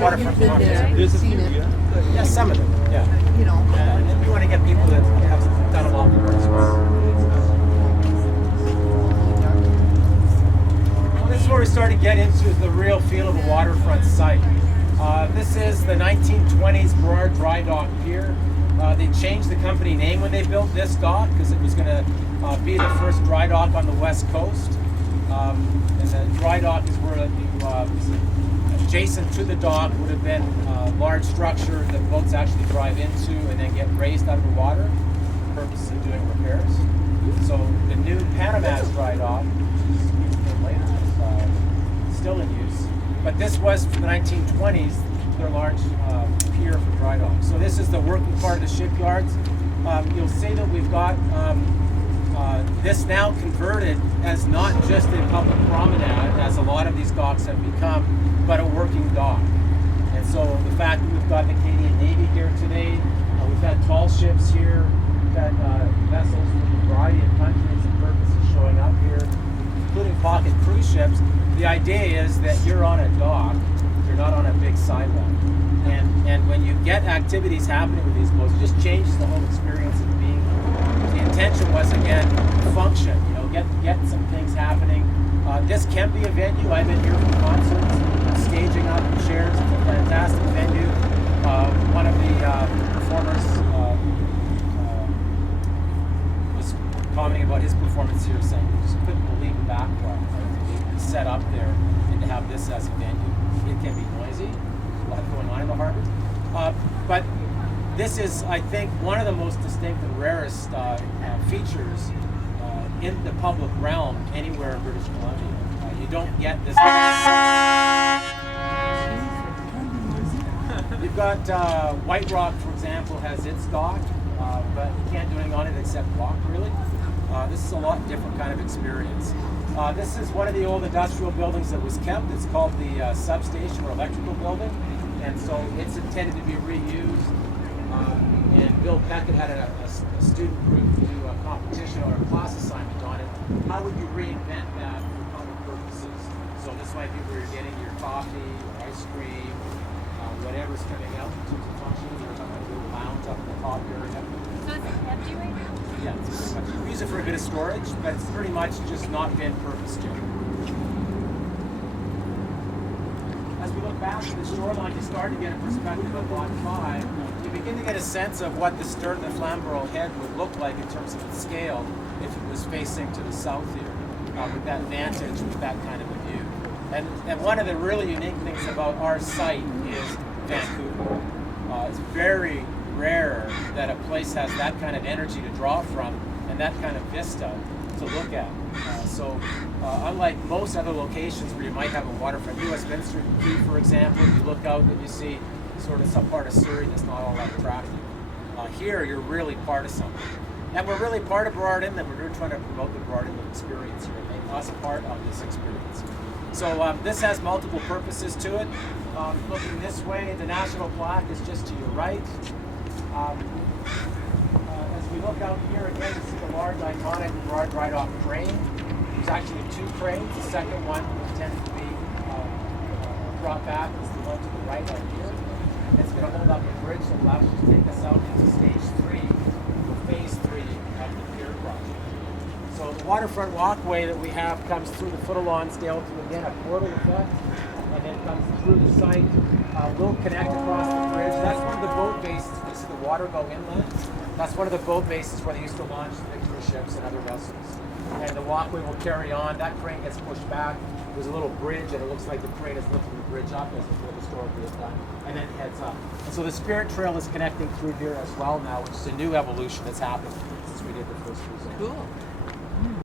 Waterfront been conference. there, There's a seen few, it, yeah. Yeah, some of them. Yeah. you know. And we want to get people that have done a lot of work. Well, this is where we start to get into the real feel of a waterfront site. This is the 1920s Burrard Dry Dock Pier. They changed the company name when they built this dock because it was going to be the first dry dock on the west coast. And the dry dock is where adjacent to the dock would have been a large structure that boats actually drive into and then get raised out of the water for the purpose of doing repairs. So the new Panama's dry dock, which came later, is still in use. But this was for the 1920s, their large pier for dry dock. So this is the working part of the shipyards. You'll see that we've got this now converted as not just a public promenade, as a lot of these docks have become, but a working dock. And so the fact that we've got the Canadian Navy here today, we've had tall ships here, we've had vessels from a variety of countries and purposes showing up here, including pocket cruise ships. The idea is that you're on a dock, you're not on a big sidewalk. And when you get activities happening with these boats, it just changes the whole experience of being here. The intention was, again, function, get some things happening. This can be a venue. I've been here for concerts, staging up chairs. It's a fantastic venue. One of the performers was commenting about his performance here, saying he just couldn't believe the backdrop to be set up there and to have this as a venue. It can be noisy. There's a lot going on in the harbor. But this is, I think, one of the most distinct and rarest features in the public realm anywhere in British Columbia. You don't get this. You've got White Rock, for example, has its dock, but you can't do anything on it except walk, really. This is a lot different kind of experience. This is one of the old industrial buildings that was kept. It's called the substation or electrical building, and so it's intended to be reused. And Bill Peckett had a student group do a competition or a class assignment on it. How would you reinvent that for public purposes? So this might be where you're getting your coffee, or ice cream, whatever's coming out in terms of function. You're going to do a lounge up in the top area. So it's empty right now? Yeah, it's pretty much. We use it for a bit of storage, but it's pretty much just not been purposed yet. As we look back at the shoreline, you start to get a perspective of Lot 5. You begin to get a sense of what the stern of the Flamborough Head would look like in terms of its scale if it was facing to the south here, with that vantage, with that kind of a view. And one of the really unique things about our site is Vancouver. It's very rare that a place has that kind of energy to draw from and that kind of vista to look at. So unlike most other locations where you might have a waterfront, Westminster Quay, for example, you look out and you see sort of some part of Surrey that's not all that attractive. Here, you're really part of something. And we're really part of Burrard Inlet. We're really trying to promote the Burrard Inlet experience here and make us part of this experience. So this has multiple purposes to it. Looking this way, the national plaque is just to your right. As we look out here again, you see the large iconic Burrard Dry Dock crane. There's actually two cranes. The second one intended to be brought back is the one to the right out here. It's going to hold up a bridge that allows you to take us out into stage 3, or phase 3 of the Pier project. So the waterfront walkway that we have comes through the Footalonsdale to, again, a portal effect, and then comes through the site. We'll connect across the bridge. That's one of the boat bases. This is the Waterfront Inlet. That's one of the boat bases where they used to launch the big cruise ships and other vessels. And the walkway will carry on. That crane gets pushed back. There's a little bridge, and it looks like the crane is lifting the bridge up, as it would historically have done, and then it heads up. And so the Spirit Trail is connecting through here as well now, which is a new evolution that's happened since we did the first cruise. Cool.